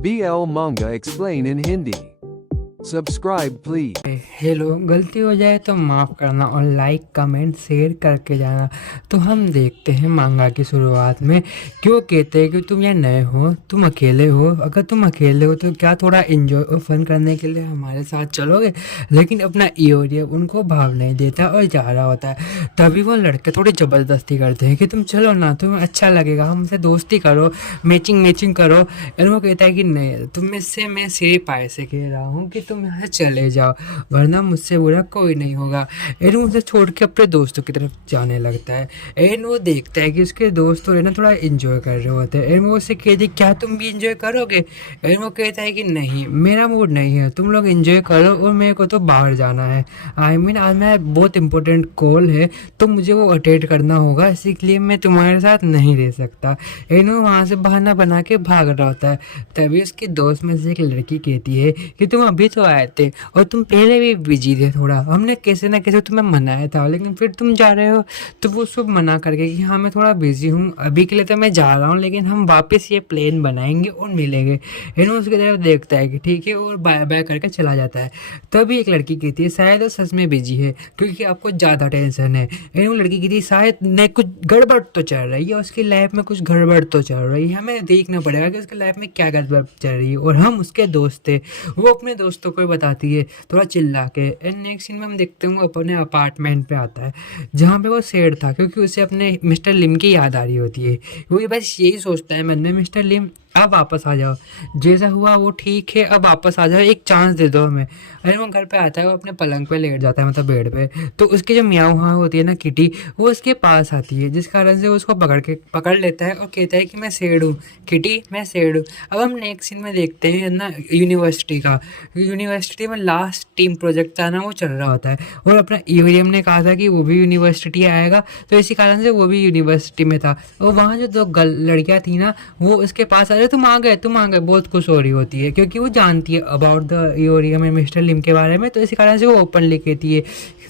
BL Manga Explain in Hindi. Subscribe please. Hello, गलती हो जाए तो माफ़ करना और लाइक कमेंट शेयर करके जाना। तो हम देखते हैं मांगा की शुरुआत में क्यों कहते हैं कि तुम यहाँ नए हो, तुम अकेले हो। अगर तुम अकेले हो तो क्या थोड़ा इन्जॉय और फन करने के लिए हमारे साथ चलोगे। लेकिन अपना ईओरिया उनको भाव नहीं देता और जा रहा होता है। तभी वो लड़के थोड़ी ज़बरदस्ती करते हैं कि तुम चलो ना, तुम्हें अच्छा लगेगा, हमसे दोस्ती करो, मैचिंग करो। और वो कहता है कि नहीं, तुम इससे मैं सिर्फ ऐसे कह रहा हूँ कि तुम यहाँ से चले जाओ, वरना मुझसे बुरा कोई नहीं होगा। एन उसे छोड़ के अपने दोस्तों की तरफ जाने लगता है। एन वो देखता है कि उसके दोस्त तो ना थोड़ा इन्जॉय कर रहे होते हैं। एन वो उससे कहती है क्या तुम भी इन्जॉय करोगे। एन वो कहता है कि नहीं, मेरा मूड नहीं है, तुम लोग इन्जॉय करो और मेरे को तो बाहर जाना है। आज मैं बहुत इंपॉर्टेंट कॉल है तो मुझे वो अटेंड करना होगा, इसीलिए मैं तुम्हारे साथ नहीं रह सकता। एन वो वहाँ से बहाना बना के भाग रहा होता है। तभी उसके दोस्त में से एक लड़की कहती है कि तुम अभी तो आए थे और तुम पहले भी बिजी थे थोड़ा, हमने कैसे ना कैसे तुम्हें मनाया था, लेकिन फिर तुम जा रहे हो। तो वो सब मना करके कि हाँ मैं थोड़ा बिजी हूँ, अभी के लिए तो मैं जा रहा हूँ, लेकिन हम वापस ये प्लान बनाएंगे और मिलेंगे। एनो उसकी तरफ देखता है कि ठीक है और बाय बाय करके चला जाता है। तभी एक लड़की कहती है शायद वो सच में बिजी है क्योंकि आपको ज़्यादा टेंशन है। एनो लड़की कहती है शायद नहीं, कुछ गड़बड़ तो चल रही है, उसकी लाइफ में कुछ गड़बड़ तो चल रही है, हमें देखना पड़ेगा कि उसकी लाइफ में क्या गड़बड़ चल रही है। और हम उसके दोस्त थे। वो अपने दोस्तों को बताती है थोड़ा चिल्ला के। एंड नेक्स्ट सीन में हम देखते हैं वो अपने अपार्टमेंट पे आता है जहाँ पे वो सैड था क्योंकि उसे अपने मिस्टर लिम की याद आ रही होती है। वो बस यही सोचता है मन में, मिस्टर लिम अब वापस आ जाओ, जैसा हुआ वो ठीक है, अब वापस आ जाओ, एक चांस दे दो हमें। अरे वो घर पे आता है, वो अपने पलंग पे लेट जाता है, मतलब बेड पे। तो उसकी जो म्याऊ हाँ होती है ना किटी, वो उसके पास आती है, जिस कारण से वो उसको पकड़ लेता है और कहता है कि मैं सैड हूँ किटी, मैं सैड हूँ। अब हम नेक्स्ट सीन में देखते हैं ना यूनिवर्सिटी का। यूनिवर्सिटी में लास्ट टीम प्रोजेक्ट था ना, वो चल रहा होता है और अपना ईवीएम ने कहा था कि वो भी यूनिवर्सिटी आएगा, तो इसी कारण से वो भी यूनिवर्सिटी में था। और वहाँ जो दो लड़कियाँ थी ना, वो उसके पास अरे तुम आ गए, बहुत खुश हो रही होती है क्योंकि वो जानती है अबाउट द ईवीएम में मिस्टर लिम के बारे में, तो इसी कारण से वो ओपनली कहती है।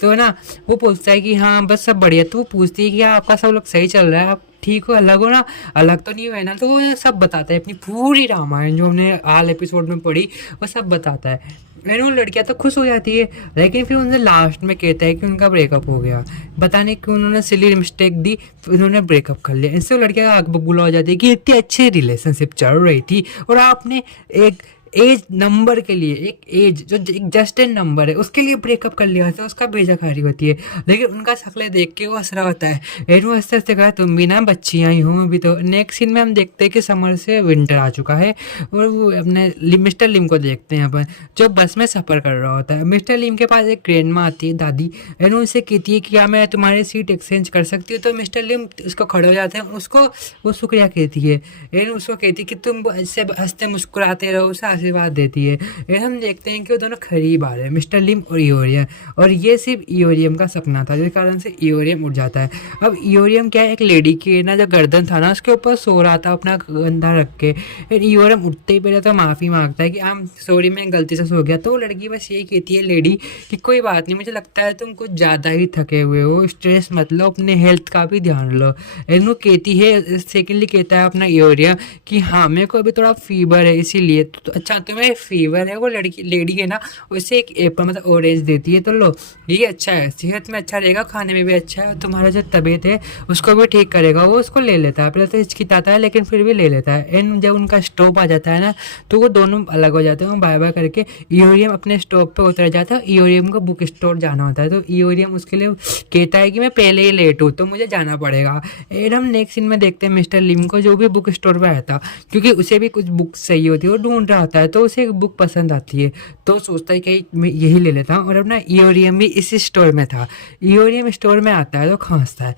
तो ना वो पूछता है कि हाँ बस सब बढ़िया। तो वो पूछती है कि हाँ आपका सब लोग सही चल रहा है, आप ठीक हो, अलग हो ना, अलग तो नहीं हुए ना। तो वो सब बताता है, अपनी पूरी रामायण जो हमने हाल एपिसोड में पढ़ी वो सब बताता है। वो लड़कियां तो खुश हो जाती है, लेकिन फिर उनसे लास्ट में कहता है कि उनका ब्रेकअप हो गया। बताने कि उन्होंने सिली मिस्टेक दी, फिर उन्होंने ब्रेकअप कर लिया। इससे वो लड़कियां आग बबूला हो जाती है कि इतनी अच्छी रिलेशनशिप चल रही थी और आपने एक एज नंबर के लिए, एक एज जो एक जस्ट एन नंबर है उसके लिए ब्रेकअप कर लिया था, उसका बेजा खारी होती है। लेकिन उनका शक्लें देख के वो हंस रहा होता है। एड वो हंसते हंसते कहा तुम भी ना बच्चियाँ ही हो अभी तो। नेक्स्ट सीन में हम देखते हैं कि समर से विंटर आ चुका है और वो अपने मिस्टर लिम को देखते हैं अपन, जो बस में सफ़र कर रहा होता है। मिस्टर लिम के पास एक ग्रैंड माँ आती है, दादी। एंड उनसे कहती है कि क्या मैं तुम्हारी सीट एक्सचेंज कर सकती हूँ। तो मिस्टर लिम उसको खड़े हो जाते हैं, उसको वो शुक्रिया कहती है। एंड उसको कहती है कि तुम ऐसे हंसते मुस्कुराते रहो, उसे आशीर्वाद देती है। फिर हम देखते हैं कि वो दोनों करीब आ रहे हैं, मिस्टर लिम और ईओरियम। और ये सिर्फ ईओरियम का सपना था, जिस कारण से ईओरियम उठ जाता है। अब ईओरियम क्या है, एक लेडी की ना जो गर्दन था ना उसके ऊपर सो रहा था अपना कंधा रख के। फिर ईओरियम उठते ही पहले तो माफ़ी मांगता है कि आई एम सॉरी, मैं गलती से सो गया। तो लड़की बस यही कहती है लेडी कि कोई बात नहीं, मुझे लगता है तुम कुछ ज़्यादा ही थके हुए हो, स्ट्रेस मत लो, अपने हेल्थ का भी ध्यान लो। एंड वो कहती है, सेकेंडली कहता है अपना ईओरियम कि हाँ मेरे को अभी थोड़ा फीवर है इसीलिए। तो अच्छा तुम्हें फीवर है, वो लड़की लेडी है ना उसे एक एप्पल मतलब ऑरेंज देती है, तो लो ये अच्छा है, सेहत में अच्छा रहेगा, खाने में भी अच्छा है, तुम्हारा जो तबीयत है उसको भी ठीक करेगा। वो उसको ले लेता है, पहले तो हिचकिचाता है लेकिन फिर भी ले लेता है। एंड जब उनका स्टॉप आ जाता है ना तो वो दोनों अलग हो जाते हैं। बाय बाय करके ईओरियम अपने स्टॉप पे उतर जाता है। ईओरियम को बुक स्टोर जाना होता है, तो ईओरियम उसके लिए कहता है कि मैं पहले ही लेट हूँ तो मुझे जाना पड़ेगा। एंड हम नेक्स्ट सीन में देखते हैं मिस्टर लिम को, जो भी बुक स्टोर पर आया था क्योंकि उसे भी कुछ बुक चाहिए होती है, वो ढूंढ रहा होता है। तो उसे एक बुक पसंद आती है तो सोचता है कि मैं यही ले लेता हूँ। और अपना ईओरियम भी इसी स्टोर में था। ईओरियम स्टोर में आता है तो खांसता है।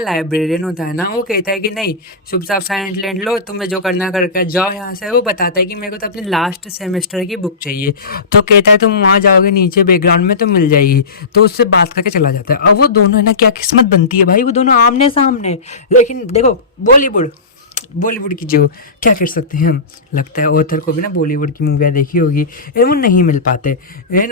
लाइब्रेरियन होता है ना, वो कहता है कि नहीं चुपचाप साइलेंट लैंड लो, तुम्हें जो करना करके जाओ यहाँ से। वो बताता है कि मेरे को तो अपने लास्ट सेमेस्टर की बुक चाहिए। तो कहता है तुम वहाँ जाओगे नीचे बैकग्राउंड में तो मिल जाएगी। तो उससे बात करके चला जाता है। अब वो दोनों है ना, क्या किस्मत बनती है भाई, वो दोनों आमने सामने। लेकिन देखो बॉलीवुड बॉलीवुड की जो क्या कर सकते हैं हम, लगता है ऑथर को भी ना बॉलीवुड की मूवियाँ देखी होगी, वो नहीं मिल पाते।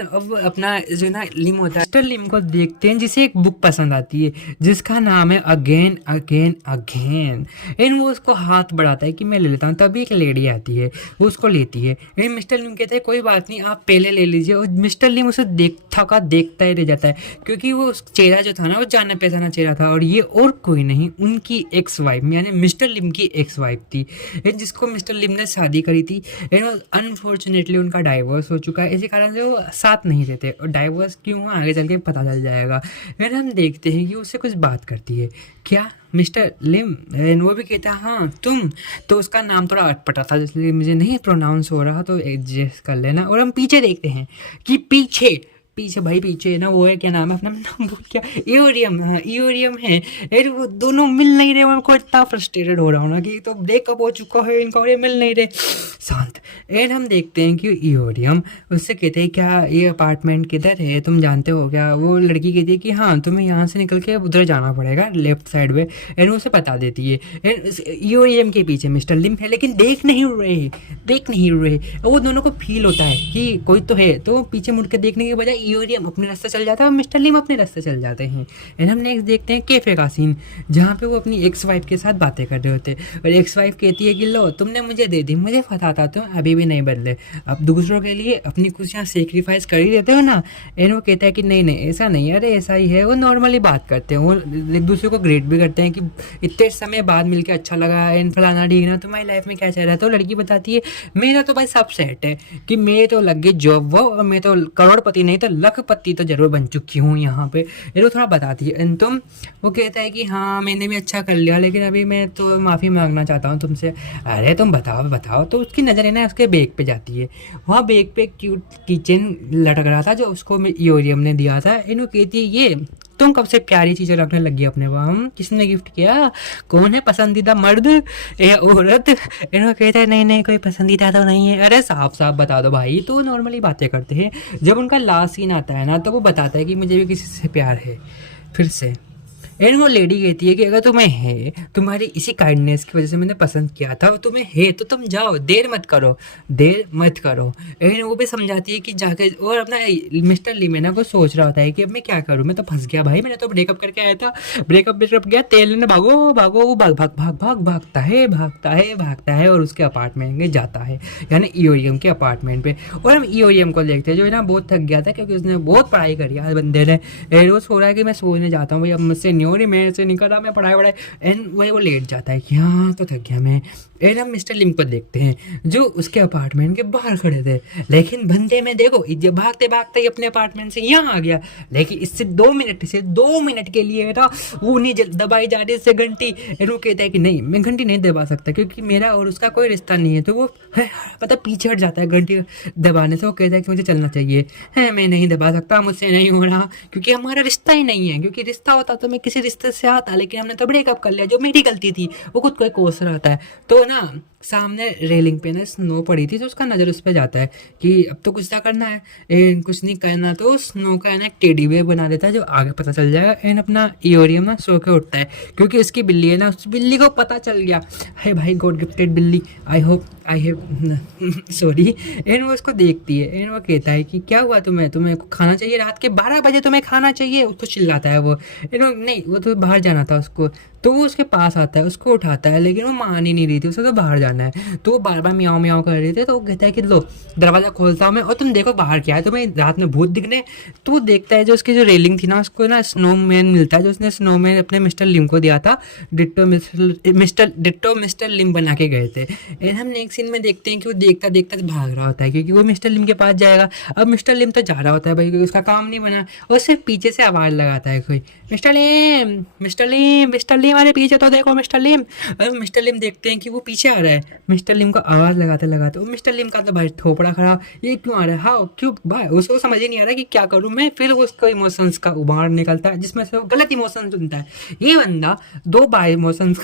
अब अपना जो ना लिम होता है, मिस्टर लिम को देखते हैं जिसे एक बुक पसंद आती है जिसका नाम है अगेन अगेन अगेन। वो उसको हाथ बढ़ाता है कि मैं ले लेता हूँ, तभी एक लेडी आती है, वो उसको लेती है। मिस्टर लिम कहते हैं कोई बात नहीं, आप पहले ले लीजिए। और मिस्टर लिम उसे देखता ही रह जाता है, क्योंकि वो चेहरा जो था ना वो जाना पहचाना चेहरा था, और ये और कोई नहीं उनकी एक्स वाइफ यानी मिस्टर लिम की एक्स वाइफ थी, जिसको मिस्टर लिम ने शादी करी थी। अनफॉर्चुनेटली उनका डाइवोर्स हो चुका है, इसी कारण से वो साथ नहीं रहते। और डाइवोर्स क्यों हुआ आगे चल के पता चल जाएगा। फिर हम देखते हैं कि उससे कुछ बात करती है, क्या मिस्टर लिम, वो भी कहता है हाँ तुम। तो उसका नाम थोड़ा अटपटा था इसलिए मुझे नहीं प्रोनाउंस हो रहा, तो एडजस्ट कर लेना। और हम पीछे देखते हैं कि पीछे भाई पीछे ना वो है, क्या नाम है अपना, नाम भूल गया, ईओरियम। हाँ ईओरियम है। यार वो दोनों मिल नहीं रहे, उनको इतना फ्रस्ट्रेटेड हो रहा हूँ ना कि तो ब्रेकअप हो चुका है इनका और ये मिल नहीं रहे। शांत। एंड हम देखते हैं कि ईओरियम उससे कहते हैं क्या ये अपार्टमेंट किधर है, तुम जानते हो क्या। वो लड़की कहती है कि हाँ तुम्हें यहाँ से निकल के उधर जाना पड़ेगा लेफ्ट साइड में। एंड उसे बता देती है। एंड ईओरियम के पीछे मिस्टर लिम है, लेकिन देख नहीं रहे। वो दोनों को फील होता है कि कोई तो है, तो पीछे मुड़ के देखने के बजाय ईओरियम अपने रास्ते चल जाता है और मिस्टर लिम अपने रास्ते चल जाते हैं। एंड हम नेक्स्ट देखते हैं कैफे का सीन, जहाँ पे वो अपनी एक्स वाइफ के साथ बातें कर रहे होते हैं। और एक्स वाइफ कहती है कि लो तुमने मुझे दे दी, मुझे पता था तुम अभी भी नहीं बदले, अब दूसरों के लिए अपनी खुशियाँ सेक्रीफाइस कर ही देते हो ना। एंड वो कहता है कि नहीं ऐसा नहीं है, अरे ऐसा ही है। वो नॉर्मली बात करते हैं, वो एक दूसरे को ग्रेट भी करते हैं कि इतने समय बाद मिलकर अच्छा लगा। एंड फलाना ढीकना तुम्हारी लाइफ में क्या चल रहा है। तो लड़की बताती है मेरा तो भाई सब सेट है, कि मैं तो लग गई जॉब वो, और मैं तो करोड़पति नहीं तो लखपति तो जरूर बन चुकी हूँ यहाँ पे। ये वो थोड़ा बताती है। एंड तुम, वो कहता है कि हाँ मैंने भी अच्छा कर लिया, लेकिन अभी मैं तो माफ़ी मांगना चाहता हूँ तुमसे। अरे तुम बताओ। तो उसकी नज़र है ना उसके बैग पे जाती है, वहाँ बैग पे क्यूट किचन लटक रहा था जो उसको ईओरियम ने दिया था। इन्हों कहती है ये तुम कब से प्यारी चीज़ें रखने लगी अपने वहाँ, किसने गिफ्ट किया, कौन है पसंदीदा मर्द या औरत। इन्होंने कहता है नहीं कोई पसंदीदा तो नहीं है। अरे साफ बता दो भाई। तो नॉर्मली बातें करते हैं। जब उनका लास्ट सीन आता है ना तो वो बताता है कि मुझे भी किसी से प्यार है फिर से। एंड वो लेडी कहती है कि अगर तुम्हें है, तुम्हारी इसी काइंडनेस की वजह से मैंने पसंद किया था, तुम्हें है तो तुम जाओ, देर मत करो। एंड वो भी समझाती है कि जाके, और अपना मिस्टर लीमेना को सोच रहा होता है कि अब मैं क्या करूँ, मैं तो फंस गया भाई, मैंने तो ब्रेकअप करके आया था, ब्रेकअप गया तेल लेने, भागो वो भागता है और उसके अपार्टमेंट में जाता है, यानी ईओरियम के अपार्टमेंट पे। और हम ईओरियम को देखते हैं जो है ना बहुत थक गया था, क्योंकि उसने बहुत पढ़ाई करी है बंदे ने। वो सो रहा है कि मैं सोने जाता हूँ भाई, अब मुझसे नहीं हो रही, मैं से निकल रहा, मैं पढ़ाई। एंड वही वो लेट जाता है कि हाँ तो थक गया मैं। एंड हम मिस्टर लिम को देखते हैं जो उसके अपार्टमेंट के बाहर खड़े थे, लेकिन बंदे में देखो भागते ही अपने अपार्टमेंट से यहाँ आ गया। लेकिन इससे 2 मिनट के लिए ना वो नहीं दबाई जा रही इससे घंटी। वो कहता है कि नहीं मैं घंटी नहीं दबा सकता, क्योंकि मेरा और उसका कोई रिश्ता नहीं है। तो वो मतलब पीछे हट जाता है घंटी दबाने से। वो कहता है कि मुझे चलना चाहिए, है मैं नहीं दबा सकता, मुझसे नहीं हो रहा, क्योंकि हमारा रिश्ता ही नहीं है। क्योंकि रिश्ता होता तो मैं किसी रिश्ते से आता, लेकिन हमने तो ब्रेकअप कर लिया, जो मेरी गलती थी। वो खुद को कोस रहा था। तो ना सामने रेलिंग पे ना स्नो पड़ी थी, तो उसका नज़र उस पर जाता है कि अब तो कुछ ना करना है, कुछ नहीं करना। तो स्नो का है ना एक टेडी बेयर बना देता है जो आगे पता चल जाएगा। एंड अपना ईओरियम ना सो के उठता है, क्योंकि उसकी बिल्ली है ना, उस बिल्ली को पता चल गया है भाई, गॉड गिफ्टेड बिल्ली, आई हैव सॉरी। एंड वो उसको देखती है। एंड वो कहता है कि क्या हुआ तुम्हें खाना चाहिए, रात के 12 बजे तुम्हें खाना चाहिए, उसको चिल्लाता है वो। नहीं वो तो बाहर जाना था उसको। तो वो उसके पास आता है, उसको उठाता है, लेकिन वो मान ही नहीं रही थी, उसको तो बाहर जाना है। तो वो बार म्याऊं कर रहे थे। तो वो कहता है कि लो दरवाज़ा खोलता हूँ मैं, और तुम देखो बाहर क्या है, तुम्हें रात में भूत दिखने। तो वो देखता है जो उसकी जो रेलिंग थी ना, उसको ना स्नोमैन मिलता है, जो उसने स्नोमैन अपने मिस्टर लिम को दिया था। डिट्टो मिस्टर लिम बना के गए थे। एंड हम नेक्स्ट सीन में देखते हैं कि वो देखता भाग रहा होता है, क्योंकि वो मिस्टर लिम के पास जाएगा। अब मिस्टर लिम तो जा रहा होता है भाई, क्योंकि उसका काम नहीं बना। और सिर्फ पीछे से आवाज़ लगाता है कोई, मिस्टर लिम हमारे पीछे तो देखो मिस्टर लिम। और मिस्टर लिम देखते हैं कि वो पीछे आ रहा है। मिस्टर लिम को आवाज़ लगाते लगाते, और मिस्टर लिम का तो भाई थोपड़ा खराब, ये क्यों आ रहा है, हाँ क्यों भाई, उसको समझ ही नहीं आ रहा कि क्या करूँ मैं। फिर उसको इमोशंस का उबार निकलता है जिसमें से वो गलत इमोशन सुनता है। ये बंदा 2 बार इमोशंस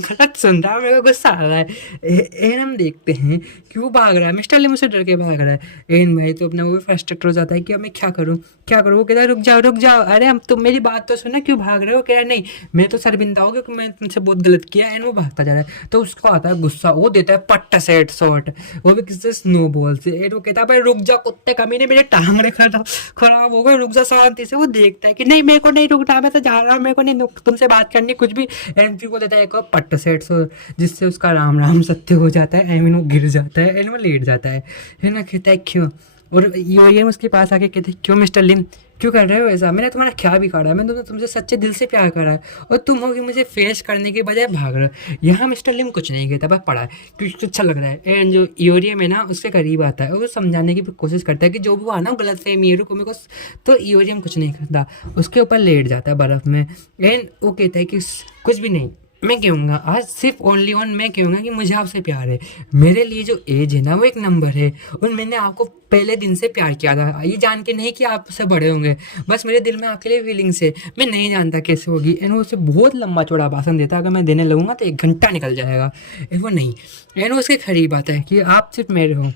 गलत सुन रहा है, मेरे को गुस्सा आ रहा है। एन हम देखते हैं क्यों भाग रहा है, मिस्टर लिम उससे डर के भाग रहा है। एन भाई तो अपना वो भी फ्रस्ट्रेट हो जाता है कि अब मैं क्या करूँ क्या करूँ। वो कहता है रुक जाओ, अरे हम तुम मेरी बात तो सुना, क्यों भाग रहे हो। कह रहा है नहीं मैं तो शर्मिंदा हो क्योंकि मैं तुमसे बहुत गलत किया। एंड वो भागता जा रहा है तो उसको आता है गुस्सा, वो देता है पट्टा सेट शॉट, वो भी किसी स्नो बॉल से। एंड वो कहता है भाई रुक जा कुत्ते कमीने, मेरे टांगड़े खराब हो गए, रुक जा शांति से। वो देखता है कि नहीं मेरे को नहीं रुकना, मैं तो जा रहा हूँ, मेरे को नहीं तुमसे बात करनी कुछ भी। एंड फिर वो देता है एक और पट्टा सेट शॉट, जिससे उसका राम राम सत्य हो जाता है। आई मीन वो गिर जाता है एंड वो लेट जाता है ना। कहता है क्यों, और ये उसके पास आके कहते क्यों मिस्टर लिम क्यों कर रहे हो ऐसा, मैंने तुम्हारा क्या बिगाड़ा है, मैंने तुमसे सच्चे दिल से प्यार करा है और तुम होगी मुझे फेस करने के बजाय भाग रहे हो। यहाँ मिस्टर लिम कुछ नहीं कहता, बस पढ़ा है क्योंकि उसको अच्छा लग रहा है। एंड जो ईओरियम है ना उसके करीब आता है और वो समझाने की कोशिश करता है कि जो भी हुआ ना गलत फहमी है, रुको मेरे को। तो ईओरियम कुछ नहीं करता, उसके ऊपर लेट जाता है बर्फ़ में। एंड वो कहता है कि कुछ भी नहीं, मैं कहूँगा आज सिर्फ ओनली वन मैं कहूँगा कि मुझे आपसे प्यार है। मेरे लिए जो एज है ना वो एक नंबर है, और मैंने आपको पहले दिन से प्यार किया था, ये जान के नहीं कि आप उससे बड़े होंगे, बस मेरे दिल में आपके लिए फीलिंग्स है, मैं नहीं जानता कैसे होगी। एंड वो उसे बहुत लंबा चौड़ा भाषण देता है, अगर मैं देने लगूंगा तो 1 घंटा निकल जाएगा। एंड वो नहीं, एंड वो उसके करीब आता है कि आप सिर्फ मेरे हो,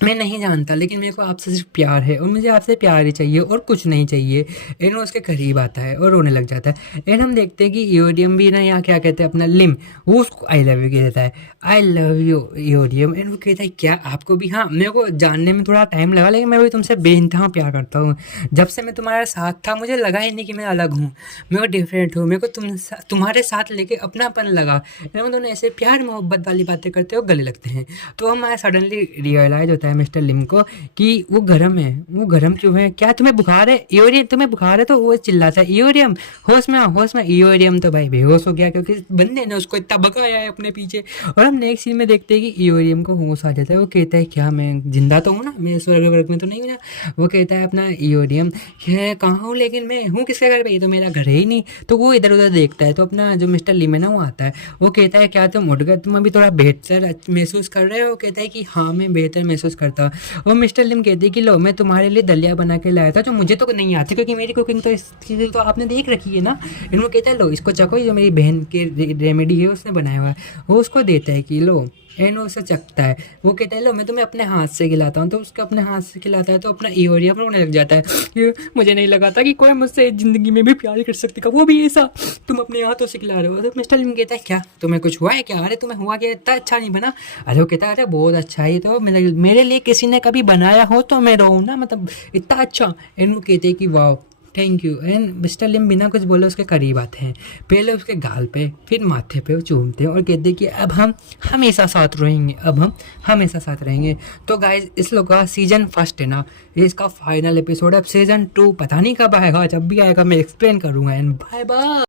मैं नहीं जानता लेकिन मेरे को आपसे सिर्फ प्यार है और मुझे आपसे प्यार ही चाहिए और कुछ नहीं चाहिए। एंड उसके करीब आता है और रोने लग जाता है। एंड हम देखते हैं कि ईओडियम भी ना यहाँ क्या कहते हैं अपना लिम, वो उसको आई लव यू कह देता है, आई लव यू ईओडियम। एंड वो कहता है क्या आपको भी, हाँ मेरे को जानने में थोड़ा टाइम लगा लेकिन मैं भी तुमसे बेइंतहा प्यार करता हूँ। जब से मैं तुम्हारे साथ था मुझे लगा ही नहीं कि मैं अलग हूँ, मैं को डिफरेंट हूँ, मेरे को तुम्हारे साथ लेके अपनापन लगा। हम दोनों ऐसे प्यार मोहब्बत वाली बातें करते हो गले लगते हैं। तो हमारा सडनली रियलाइज होता है मिस्टर लिम को कि वो गर्म है। वो गर्म क्यों है, क्या तुम्हें बुखार है ईओरियम, तुम्हें बुखार है। तो वो चिल्लाता है ईओरियम होश में होश में। ईओरियम तो भाई बेहोश हो गया क्योंकि बंदे ने उसको इतना भगाया है अपने पीछे। और हम नेक्स्ट सीन में देखते हैं कि ईओरियम को होश आ जाता है। वो कहता है क्या मैं जिंदा तो हूँ ना, मैं स्वर्ग वर्ग में तो नहीं हूँ ना। वो कहता है अपना ईओरियम कहाँ हूँ, लेकिन मैं हूँ किसके घर पे, ये तो मेरा घर है ही नहीं। तो वो इधर उधर देखता है तो अपना जो मिस्टर लिम है ना वो आता है। वो कहता है क्या तुम उठ गए, तुम अभी थोड़ा बेहतर महसूस कर रहे हो। कहता है कि हाँ मैं बेहतर महसूस करता हूँ। और मिस्टर लिम कहते हैं कि लो मैं तुम्हारे लिए दलिया बना के लाया था जो मुझे तो नहीं आती क्योंकि मेरी कुकिंग तो इसकी तो आपने देख रखी है ना। इनको कहता है लो इसको चखो, जो मेरी बहन के रेमेडी है उसने बनाया हुआ है। वो उसको देता है कि लो, एंड उसे चखता है। वो कहता है लो मैं तुम्हें अपने हाथ से खिलाता हूँ। तो उसको अपने हाथ से खिलाता है तो अपना ईओरियम रोने लग जाता है कि मुझे नहीं लगा था कि कोई मुझसे ज़िंदगी में भी प्यार कर सकती का, वो भी ऐसा तुम अपने हाथों से खिला रहे हो। तो मिस्टर लिम कहता है क्या तुम्हें कुछ हुआ है क्या, अरे तुम्हें हुआ क्या, इतना अच्छा नहीं बना। अरे वो कहता है अरे बहुत अच्छा है, तो मेरे लिए किसी ने कभी बनाया हो तो मैं रहूँ ना, मतलब इतना अच्छा। एंड वो कहते हैं कि वाह थैंक यू। एंड मिस्टर लिम बिना कुछ बोले उसके करीब आते हैं, पहले उसके गाल पे फिर माथे पे वो चूमते हैं और कहते हैं कि अब हम हमेशा साथ रहेंगे, अब हम हमेशा साथ रहेंगे। तो गाइज इस लोग का सीजन 1 है ना, ये इसका फाइनल एपिसोड है। अब सीजन 2 पता नहीं कब आएगा, जब भी आएगा मैं एक्सप्लेन करूँगा। And bye bye.